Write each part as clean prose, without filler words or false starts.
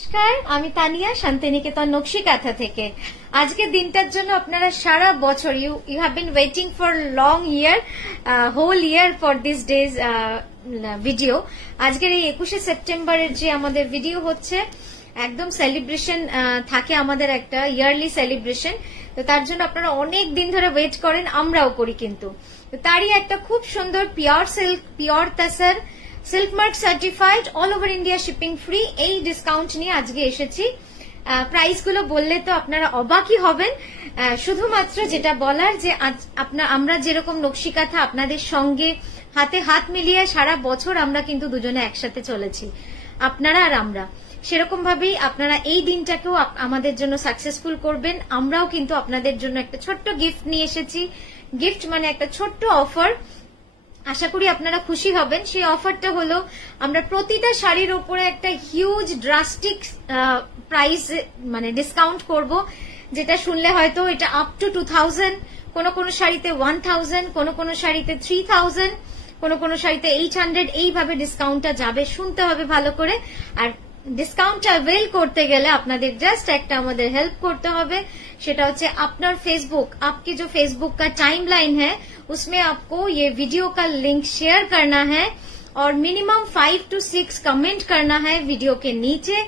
নমস্কার, আমি তানিয়া শান্তিনিকেতন নকশি কাঁথা থেকে। আজকে দিনটার জন্য আপনারা সারা বছর you have been waiting for long year, whole year for this days video. আজকের এই 21শে সেপ্টেম্বরের যে আমাদের ভিডিও হচ্ছে, একদম সেলিব্রেশন থাকে আমাদের, একটা ইয়ারলি সেলিব্রেশন। তো তার জন্য আপনারা অনেক দিন ধরে ওয়েট করেন, আমরাও করি। কিন্তু তারই একটা খুব সুন্দর pure silk, pure tussar, silk mark certified, all over India shipping free, এই ডিসকাউন্ট নিয়ে আজকে এসেছি। প্রাইস গুলো বললে তো আপনারা অবাকই হবেন। শুধুমাত্র যেটা বলার যে আমরা যেরকম নকশি কাঁথা আপনাদের সঙ্গে হাতে হাত মিলিয়ে সারা বছর আমরা কিন্তু দুজনে একসাথে চলেছি, আপনারা আর আমরা, সেরকম ভাবেই আপনারা এই দিনটাকেও আমাদের জন্য সাকসেসফুল করবেন। আমরাও কিন্তু আপনাদের জন্য একটা ছোট্ট গিফট নিয়ে এসেছি। গিফট মানে একটা ছোট্ট অফার, আশা করি আপনারা খুশি হবেন। সেই অফারটা হলো, আমরা প্রতিটা শাড়ির উপরে একটা হিউজ ড্রাস্টিক প্রাইস মানে ডিসকাউন্ট করব, যেটা শুনলে হয়তো এটা আপ টু 2000, কোন শাড়িতে 1000, কোন শাড়িতে 3000, কোন শাড়িতে 800, এইভাবে ডিসকাউন্টটা যাবে। শুনতে হবে ভালো করে। আর ডিসকাউন্টটা অ্যাভেল করতে গেলে আপনাদের জাস্ট একটা আমাদের হেল্প করতে হবে, সেটা হচ্ছে আপনার फेसबुक, आपकी जो फेसबुक का टाइमलाइन है उसमें आपको ये वीडियो का लिंक शेयर करना है और मिनिमम 5 to 6 कमेंट करना है वीडियो के नीचे,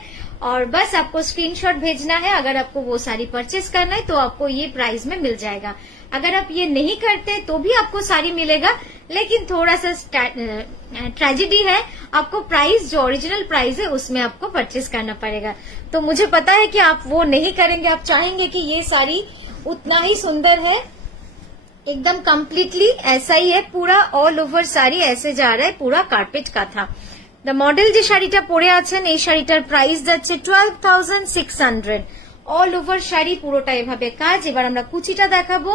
और बस आपको स्क्रीनशॉट भेजना है। अगर आपको वो साड़ी परचेस करना है तो आपको ये प्राइस में मिल जाएगा। अगर आप ये नहीं करते तो भी आपको साड़ी मिलेगा, लेकिन थोड़ा सा ट्रेजेडी है, आपको प्राइस जो ओरिजिनल प्राइस है उसमें आपको परचेस करना पड़ेगा। तो मुझे पता है कि आप वो नहीं करेंगे, आप चाहेंगे कि ये साड़ी उतना ही सुंदर है, एकदम कम्प्लीटली ऐसा ही है, पूरा ऑल ओवर साड़ी ऐसे जा रहा है, पूरा कार्पेट का था। দ্য মডেল যে শাড়িটা পরে আছেন, এই শাড়িটার প্রাইস যাচ্ছে 12,600। অল ওভার শাড়ি পুরোটা এভাবে কাজ। এবার আমরা কুচিটা দেখাবো।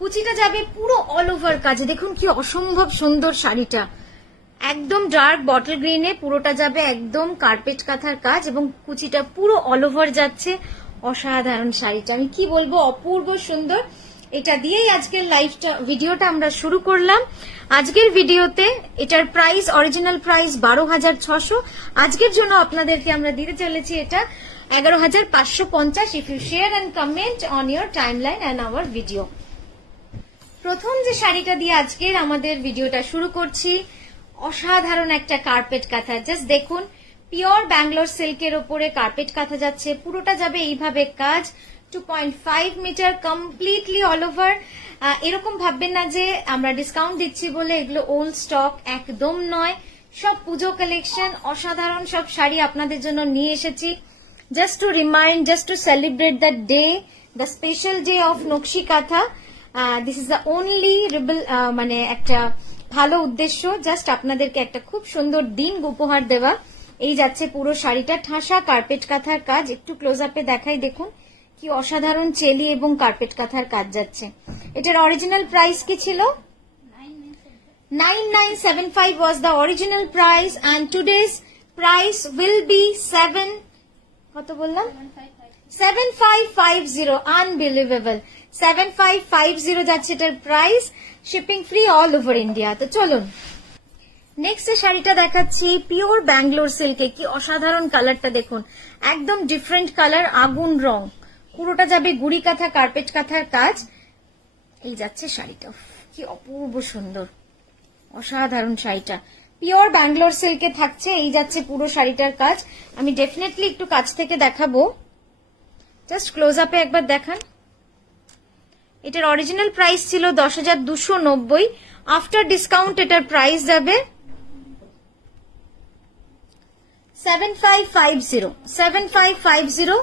কুচিটা যাবে পুরো অল ওভার কাজে। দেখুন কি অসম্ভব সুন্দর শাড়িটা, একদম ডার্ক বটল গ্রিনে, পুরোটা যাবে একদম কার্পেট কাঁথার কাজ, এবং কুচিটা পুরো অল ওভার যাচ্ছে। অসাধারণ শাড়িটা, আমি কি বলবো, অপূর্ব সুন্দর। এটা দিয়েই আজকের ভিডিওটা আমরা শুরু করলাম। আজকের ভিডিওতে এটার প্রাইস, অরিজিনাল প্রাইস 12,600। আজকের জন্য আপনাদেরকে আমরা দিতে চলেছি এটা 11,550 if you share and comment on your timeline and our video. প্রথম যে শাড়িটা দিয়ে আজকের আমাদের ভিডিওটা শুরু করছি, অসাধারণ একটা কার্পেট কাঁথা। জাস্ট দেখুন, পিওর ব্যাঙ্গালোর সিল্কের ওপরে কার্পেট কাঁথা যাচ্ছে, পুরোটা যাবে এইভাবে কাজ। 2.5 মিটার কমপ্লিটলি অল ওভার। এরকম ভাববেন না যে আমরা ডিসকাউন্ট দিচ্ছি বলে এগুলো ওল্ড স্টক, একদম নয়। সব পুজো কালেকশন, অসাধারণ সব শাড়ি আপনাদের জন্য নিয়ে এসেছি। Just two remind, just to celebrate the day, the special day of নকশি কাঁথা। দিস ইজ দ্য অনলি মানে একটা ভালো উদ্দেশ্য, জাস্ট আপনাদেরকে একটা খুব সুন্দর দিন উপহার দেওয়া। এই যাচ্ছে পুরো শাড়িটা, ঠাসা কার্পেট কাঁথার কাজ। একটু ক্লোজ আপে দেখাই, দেখুন কি অসাধারণ চেলি এবং কার্পেট কাঁথার কাজ যাচ্ছে। এটার অরিজিনাল প্রাইস কি ছিল? 9975 was the original price, and today's price will be 7550. Unbelievable, 7550 যাচ্ছে এটার price, shipping free all over India. তো চলুন নেক্সট শাড়িটা দেখাচ্ছি, পিওর ব্যাঙ্গালোর সিল্কে। কি অসাধারণ কালারটা দেখুন, একদম ডিফারেন্ট কালার, আগুন রং, পুরোটা যাবে গুড়ি কাঁথা, কার্পেট কাঁথার কাজ। এই যাচ্ছে শাড়িটা, কি অপূর্ব সুন্দর, অসাধারণ শাড়িটা পিওর ব্যাঙ্গালোর সিল্কে থাকছে। এই যাচ্ছে পুরো শাড়িটার কাজ। আমি ডেফিনেটলি একটু কাছ থেকে দেখাবো, জাস্ট ক্লোজ আপে একবার দেখান। এটার অরিজিনাল প্রাইস ছিল 10,290। আফটার ডিসকাউন্ট এটার প্রাইস যাবে 7550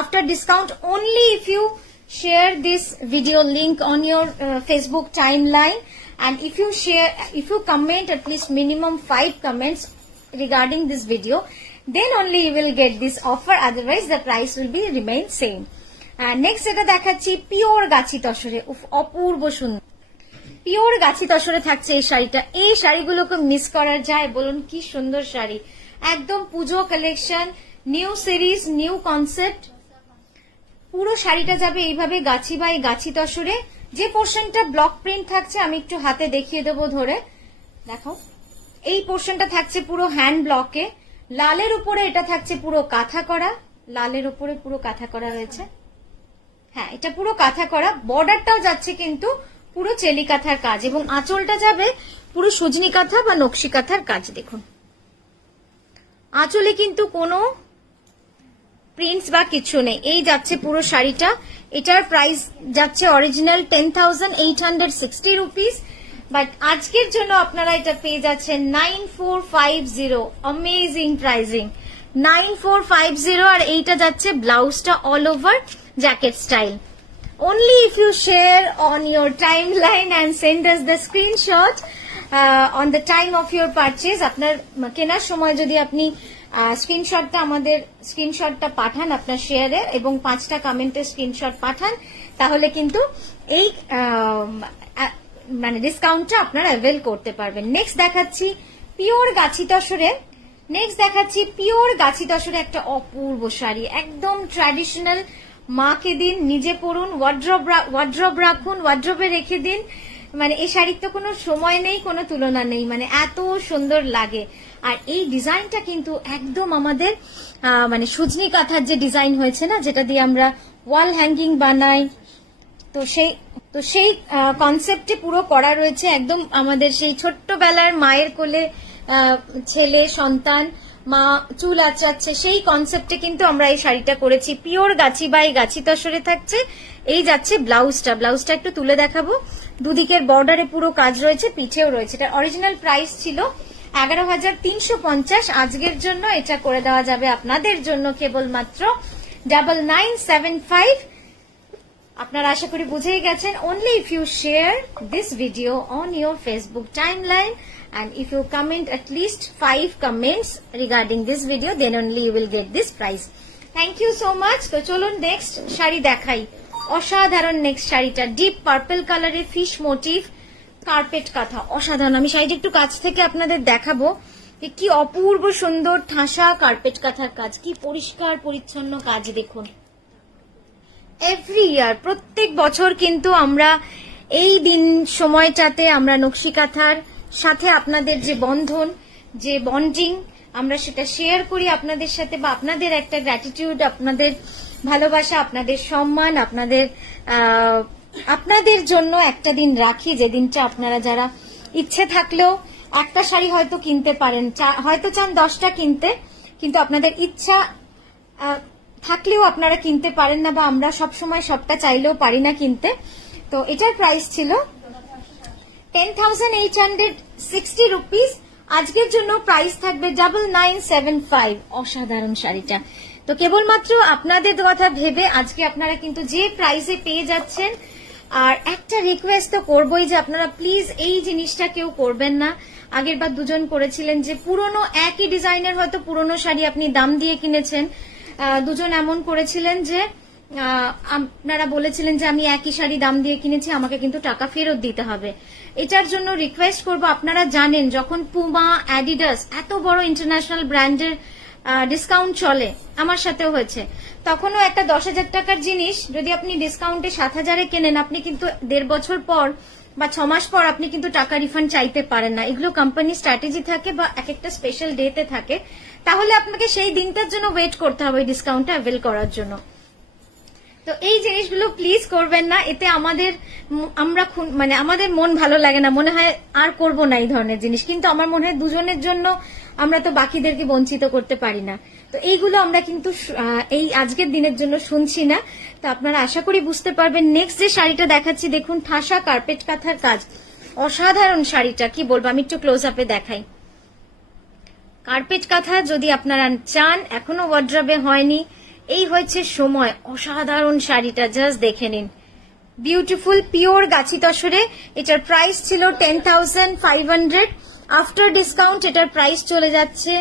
after discount, only if you share this video link on your Facebook timeline, and if you comment at least minimum 5 comments regarding this video, then only you will get this offer, otherwise the price will be remain same. Next এটা দেখাচ্ছি pure গাছি তসরে। অপূর্ব সুন্দর pure গাছি তসরে থাকছে এই শাড়িটা। এই শাড়িগুলোকে miss করা যায়? বলুন, কি সুন্দর শাড়ি, একদম পুজো collection, new series, new concept. পুরো শাড়িটা যাবে এইভাবে গাছি বাই গাছি তসরে। যে পোর্শনটা ব্লক প্রিন্ট থাকছে, আমি একটু হাতে দেখিয়ে দেবো ধরে, দেখো এই পোর্শনটা থাকছে পুরো হ্যান্ড ব্লকে, লালের উপরে এটা থাকছে পুরো কাঁথা করা, লালের উপরে পুরো কাঁথা করা রয়েছে। হ্যাঁ, এটা পুরো কাঁথা করা, বর্ডারটাও যাচ্ছে কিন্তু পুরো চেলি কাঁথার কাজ, এবং আঁচলটা যাবে পুরো সজনি কাঁথা বা নকশি কাঁথার কাজ। দেখুন আঁচলে কিন্তু কোনো প্রিন্টস বা কিছু নেই, এই যাচ্ছে পুরো শাড়িটা। এটার প্রাইস যাচ্ছে অরিজিনাল 10,860 রুপিস, বাট আজকের জন্য আপনারা এটা পেয়ে যাচ্ছেন 9450। Amazing pricing, 9450। আর এইটা যাচ্ছে ব্লাউজটা all over jacket style. Only if you share on your timeline and send us the screenshot on the time of your purchase. আপনার কেনার সময় যদি আপনি স্ক্রিনশটটা পাঠান আপনার শেয়ারে এবং 5টা কমেন্টের স্ক্রিনশট পাঠান, তাহলে কিন্তু এই মানে ডিসকাউন্টটা আপনারা অ্যাভেল করতে পারবেন। নেক্সট দেখাচ্ছি পিওর গাছি তসরে একটা অপূর্ব শাড়ি, একদম ট্র্যাডিশনাল। মাকে দিন, নিজে পরুন, ওয়ার্ড্রব রাখুন, ওয়ার্ড্রবে রেখে দিন। মানে এই শাড়ির তো কোনো সময় নেই, কোনো তুলনা নেই, মানে এত সুন্দর লাগে। আর এই ডিজাইনটা কিন্তু একদম আমাদের মানে সজনি কাঁথার যে ডিজাইন হয়েছে না, যেটা দিয়ে আমরা ওয়াল হ্যাঙ্গিং বানাই, তো সেই কনসেপ্টে পুরো করা রয়েছে। একদম আমাদের সেই ছোট্টবেলার মায়ের কোলে ছেলে সন্তান, মা চুল আঁচড়াচ্ছে, সেই কনসেপ্টে কিন্তু আমরা এই শাড়িটা করেছি। পিওর গাছি বাই গাছি তসরে থাকছে। এই যাচ্ছে ব্লাউজটা একটু তুলে দেখাবো। দুদিকের বর্ডারে পুরো কাজ রয়েছে, পিঠেও রয়েছে। এটা অরিজিনাল প্রাইস ছিল 11,350। আজকের জন্য এটা করে দেওয়া যাবে আপনাদের জন্য কেবলমাত্র 9975। আপনারা আশা করি বুঝেই গেছেন। Only if you share this video on your Facebook timeline and if you comment at least 5 comments regarding this video, then only you will get this prize. Thank you so much. তো চলুন next sari দেখাই। অসাধারণ next শাড়িটা, deep purple কালারের fish motif carpet কাঁথা, অসাধারণ। আমি শাড়িটা একটু কাছ থেকে আপনাদের দেখাবো যে কি অপূর্ব সুন্দর ঠাসা কার্পেট কাঁথার কাজ, কি পরিষ্কার পরিচ্ছন্ন কাজ। দেখুন এভরি ইয়ার, প্রত্যেক বছর কিন্তু আমরা এই দিন সময়টাতে আমরা নকশি কাঁথার সাথে আপনাদের যে বন্ধন, যে বন্ডিং, আমরা সেটা শেয়ার করি আপনাদের সাথে, বা আপনাদের একটা গ্র্যাটিটিউড, আপনাদের ভালোবাসা, আপনাদের সম্মান, আপনাদের জন্য একটা দিন রাখি, যে দিনটা আপনারা যারা ইচ্ছে থাকলেও একটা শাড়ি হয়তো কিনতে পারেন, হয়তো চান 10টা কিনতে, কিন্তু আপনাদের ইচ্ছা থাকলেও আপনারা কিনতে পারেন না, বা আমরা সবসময় সবটা চাইলেও পারি না কিনতে। তো এটার প্রাইস ছিল 10,860 রুপিস। আজকের জন্য প্রাইস থাকবে 9975। অসাধারণ শাড়িটা। তো কেবলমাত্র আপনাদের কথা ভেবে আজকে আপনারা কিন্তু যে প্রাইসে পেয়ে যাচ্ছেন। আর একটা রিকোয়েস্ট তো করবোই যে আপনারা প্লিজ এই জিনিসটা কেউ করবেন না। আগের বার দুজন করেছিলেন যে পুরনো একই ডিজাইনের হয়তো পুরনো শাড়ি আপনি দাম দিয়ে কিনেছেন। দুজন এমন করেছিলেন যে আপনারা বলেছিলেন যে আমি একই শাড়ি দাম দিয়ে কিনেছি, আমাকে কিন্তু টাকা ফেরত দিতে হবে। এটার জন্য রিকোয়েস্ট করব, আপনারা জানেন যখন পুমা, অ্যাডিডাস এত বড় ইন্টারন্যাশনাল ব্র্যান্ডের ডিসকাউন্ট চলে, আমার সাথেও হয়েছে, তখনও একটা 10,000 টাকার জিনিস যদি আপনি ডিসকাউন্টে 7,000-এ কেনেন, আপনি কিন্তু 1.5 বছর পর বা 6 মাস পর আপনি কিন্তু টাকা রিফান্ড চাইতে পারেন না। এগুলো কোম্পানি স্ট্র্যাটেজি থাকে বা এক একটা স্পেশাল ডেতে থাকে। তাহলে আপনাকে সেই দিনটার জন্য ওয়েট করতে হবে ডিসকাউন্টটা অ্যাভেল করার জন্য। তো এই জিনিসগুলো প্লিজ করবেন না, এতে আমাদের মন ভালো লাগে না, মনে হয় আর করব না এই ধরনের জিনিস। কিন্তু আমার মনে হয় দুজনের জন্য আমরা তো বাকিদেরকে বঞ্চিত করতে পারি না। তো এইগুলো আমরা কিন্তু এই আজকের দিনের জন্য শুনছি না। তো আপনারা আশা করি বুঝতে পারবেন। নেক্সট যে শাড়িটা দেখাচ্ছি, দেখুন ঠাসা কার্পেট কাঁথার কাজ, অসাধারণ শাড়িটা, কি বলবো, আমি একটু ক্লোজ আপে দেখাই। কার্পেট কাঁথা যদি আপনারা চান, এখনো ওয়ার্ড্রবে হয়নি, এই হয়েছে সময়। অসাধারণ শাড়িটা জাস্ট দেখে নিন, বিউটিফুল পিওর গাছি তসরে। এটার প্রাইস ছিল 10,500। আফটার ডিসকাউন্ট এটার প্রাইস চলে যাচ্ছে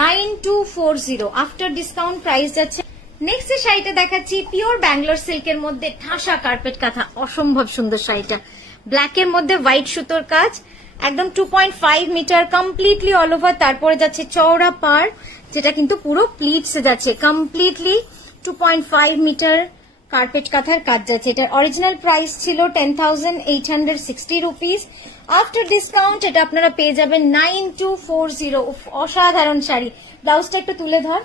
9240। আফটার ডিসকাউন্ট প্রাইস যাচ্ছে। নেক্সট যে শাড়িটা দেখাচ্ছি, পিওর ব্যাঙ্গালোর সিল্কের মধ্যে ঠাসা কার্পেট কাঁথা, অসম্ভব সুন্দর শাড়িটা। ব্ল্যাকের মধ্যে হোয়াইট সুতোর কাজ, একদম 2.5 মিটার কমপ্লিটলি অল ওভার। তারপরে যাচ্ছে চওড়া পার, যেটা কিন্তু পুরো প্লিটসে যাচ্ছে কমপ্লিটলি 2.5 মিটার কার্পেট কাঁথার কাজ যাচ্ছে। এটার অরিজিনাল প্রাইস ছিল 10,860 রুপিস। আফটার ডিসকাউন্ট এটা আপনারা পেয়ে যাবেন 9240। অসাধারণ শাড়ি। ব্লাউজটা একটু তুলে ধর,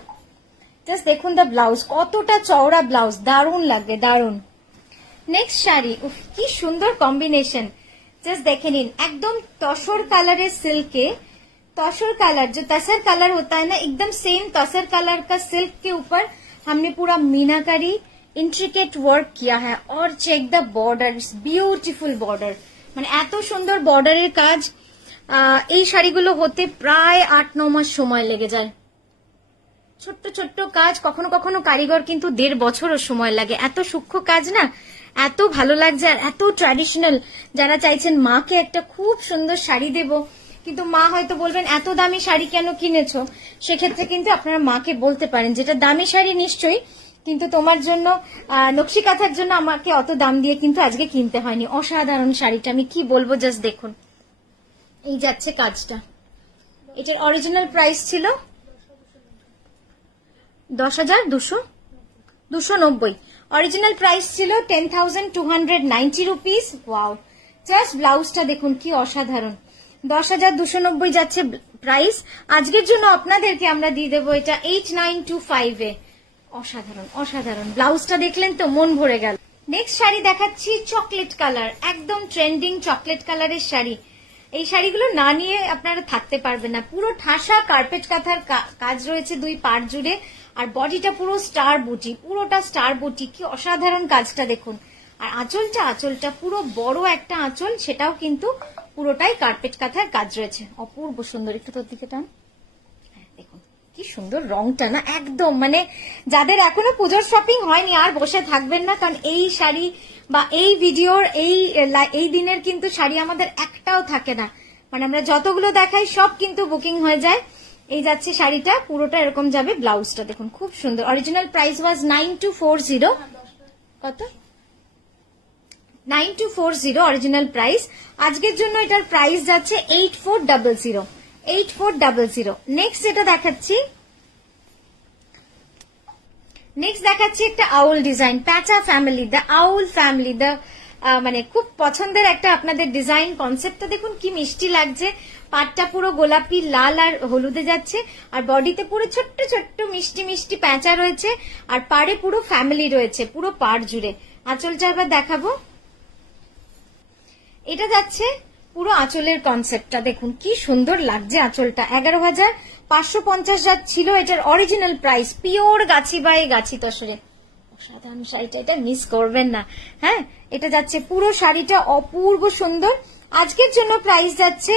জাস্ট দেখুন দা ব্লাউজ, কতটা চওড়া ব্লাউজ, দারুণ লাগবে, দারুণ। নেক্সট শাড়ি, কি সুন্দর কম্বিনেশন, জাস্ট দেখে নিন, একদম তসর কালারের सिल्क, तसर कलर जो तसर कलर होता है ना, एकदम सेम तसर कलर का सिल्क के ऊपर हमने पूरा मीनाकारी इंट्रिकेट वर्क किया है। और check the border, beautiful border, মানে এত সুন্দর বর্ডারের কাজ। এই শাড়িগুলো হতে প্রায় 8-9 মাস সময় লেগে যায়। ছোট্ট ছোট্ট কাজ, কখনো কখনো কারিগর কিন্তু 1.5 বছরও সময় লাগে। এত সূক্ষ্ম কাজ না, এত ভালো লাগছে, আর এত ট্র্যাডিশনাল। যারা চাইছেন মাকে একটা খুব সুন্দর শাড়ি দেব, কিন্তু মা হয়তো বলবেন এত দামি শাড়ি কেন কিনেছো, সেক্ষেত্রে কিন্তু আপনারা মাকে বলতে পারেন যেটা দামি শাড়ি নিশ্চয়ই, কিন্তু তোমার জন্য নকশি কাঁথার জন্য আমাকে অত দাম দিয়ে কিন্তু আজকে কিনতে হয়নি। অসাধারণ শাড়িটা, আমি কি বলবো, জাস্ট দেখুন। এই যাচ্ছে কাজটা। এটার অরিজিনাল প্রাইস ছিল 10,290। অরিজিনাল প্রাইস ছিল 10,290 রুপিস। ওয়াও, জাস্ট ব্লাউজটা দেখুন কি অসাধারণ। 10,290 যাচ্ছে প্রাইস। আজকের জন্য আপনাদেরকে আমরা দিয়ে দেবো এটা 8,925 এ। অসাধারণ অসাধারণ, ব্লাউজটা দেখলেন তো, মন ভরে গেল। নেক্সট শাড়ি দেখাচ্ছি চকলেট কালার, একদম ট্রেন্ডিং চকলেট কালারের শাড়ি। এই শাড়িগুলো না নিয়ে আপনারা থাকতে পারবেন না। পুরো ঠাসা কার্পেট কাঁথার কাজ রয়েছে 2 পাড় জুড়ে, আর বডিটা পুরো স্টার বুটি, পুরোটা স্টার বুটি। কি অসাধারণ কাজটা দেখুন। আর আঁচলটা পুরো বড় একটা আঁচল, সেটাও কিন্তু পুরোটাই কার্পেট কাঁথার কাজ রয়েছে। অপূর্ব সুন্দর। একটু তোর দিকে টান, দেখুন কি সুন্দর রংটা না, একদম মানে যাদের এখনো পুজোর শপিং হয়নি আর বসে থাকবেন না, কারণ এই শাড়ি বা এই ভিডিওর এই দিনের কিন্তু শাড়ি আমাদের একটাও থাকে না। মানে আমরা যতগুলো দেখাই সব কিন্তু বুকিং হয়ে যায়। এই যাচ্ছে শাড়িটা, পুরোটা এরকম যাবে। ব্লাউজটা দেখুন খুব সুন্দর। অরিজিনাল প্রাইস ওয়াজ 9240। কত? 9240 অরিজিনাল প্রাইস। আজকের জন্য এটার প্রাইস যাচ্ছে 8400। 8400। নেক্সট যেটা দেখাচ্ছি, একটা আউল ডিজাইন, প্যাচা family, the owl family, the মানে খুব পছন্দের একটা আপনাদের ডিজাইন। কনসেপ্টটা দেখুন কি মিষ্টি লাগছে। পাটটা পুরো গোলাপি, লাল আর হলুদে যাচ্ছে, আর বডিতে পুরো ছোট্ট ছোট্ট মিষ্টি মিষ্টি প্যাঁচা রয়েছে, আর পাড়ে পুরো ফ্যামিলি রয়েছে পুরো পাড় জুড়ে। আঁচলটা আবার দেখাবো। এটা যাচ্ছে পুরো আঁচলের কনসেপ্টটা দেখুন কি সুন্দর লাগছে। আঁচলটা 11,550 যা ছিল এটার original price, pure Gachhi by গাছি তসরে। অসাধারণ শাড়িটা, এটা মিস করবেন না। হ্যাঁ, এটা যাচ্ছে পুরো শাড়িটা অপূর্ব সুন্দর। আজকের জন্য প্রাইস যাচ্ছে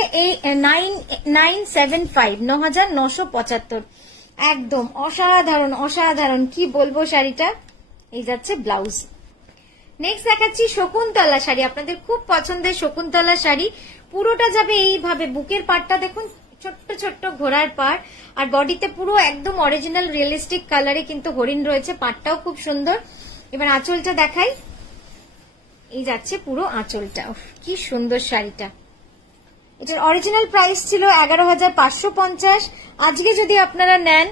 9,975। একদম অসাধারণ অসাধারণ, কি বলবো শাড়িটা। এই যাচ্ছে ব্লাউজ। নেক্সট দেখাচ্ছি শকুন্তলা শাড়ি, আপনাদের খুব পছন্দের শকুন্তলা শাড়ি। পুরোটা যাবে এইভাবে, বুকের পাড়টা দেখুন ছোট্ট ছোট্ট ঘোড়ার পাড়, আর বডিতে পুরো একদম অরিজিনাল রিয়েলিস্টিক কালারে কিন্তু হরিণ রয়েছে। পাড়টাও খুব সুন্দর। এবার আঁচলটা দেখাই। এই যাচ্ছে পুরো আঁচলটা, কি সুন্দর শাড়িটা। এটার অরিজিনাল প্রাইস ছিল 11,550। আজকে যদি আপনারা নেন,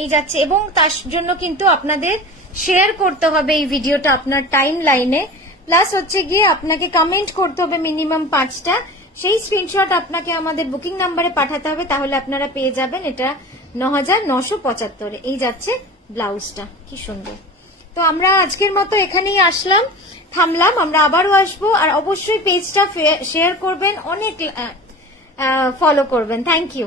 এই যাচ্ছে। এবং তার জন্য কিন্তু আপনাদের শেয়ার করতে হবে এই ভিডিওটা আপনার টাইম লাইনে, প্লাস হচ্ছে গিয়ে আপনাকে কমেন্ট করতে হবে মিনিমাম 5টা। সেই স্ক্রিনশট আপনাকে আমাদের বুকিং নাম্বারে পাঠাতে হবে, তাহলে আপনারা পেয়ে যাবেন এটা 9,975। এই যাচ্ছে ব্লাউজটা, কি সুন্দর। তো আমরা আজকের মতো এখানেই থামলাম। আমরা আবারও আসবো, আর অবশ্যই পেজটা শেয়ার করবেন, অনেক ফলো করবেন। Thank you.